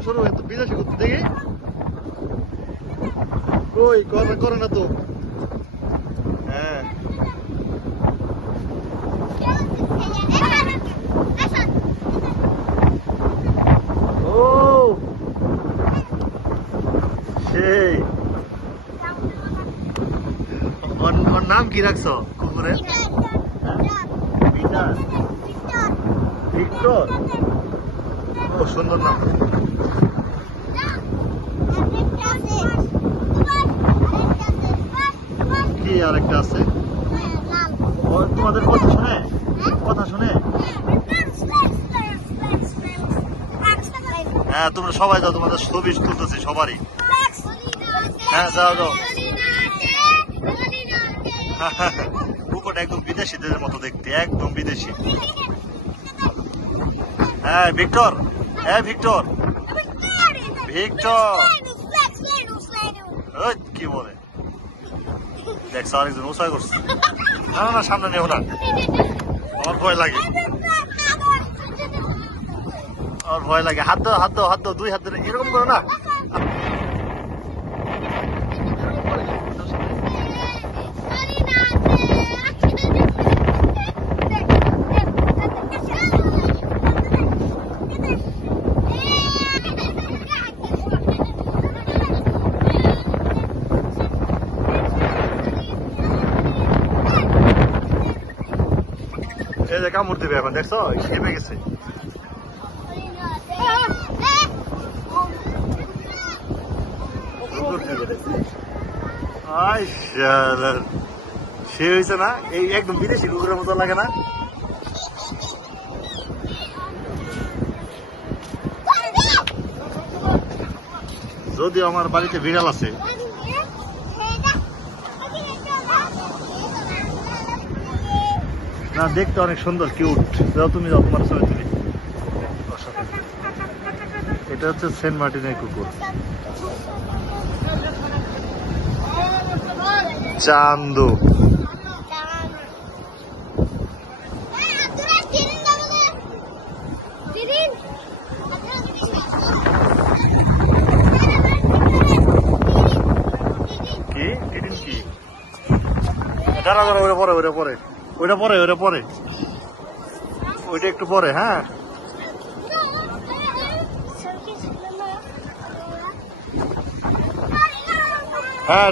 সরো এত বিদেশি করতে দেখি কই করে না তো হ্যাঁ ও সেই ওর নাম কি রাখছো কুকুরের ভিক্টর ও সুন্দর নাম কি আরেকটা আছে তোমাদের কথা শুনে হ্যাঁ তোমরা সবাই যাও তোমাদের ছবি তুলতেছি সবারই হ্যাঁ যাও যাও কুকুরটা একদম বিদেশিদের মতো দেখতে একদম বিদেশি হ্যাঁ ভিক্টর ভিক্টর কি বলে দেখছো আরেকজন উৎসাহ করছে না না সামনে নেও না আমার ভয় লাগে আমার ভয় লাগে হাত দাও দুই হাত ধরে এরকম করো না এই যে কামড় দিবে এখন দেখছো খেপে গেছে সে হয়েছে না এই একদম বিদেশি কুকুরের মতো লাগে না যদিও আমার বাড়িতে বিড়াল আছে না দেখতে অনেক সুন্দর কিউট যাও তুমি যাও তোমার ছবি তুলি এটা হচ্ছে সেন্ট মার্টিনের কুকুর চান্দু কি কি দাঁড়া ওটা পরে ওইটা একটু পরে হ্যাঁ হ্যাঁ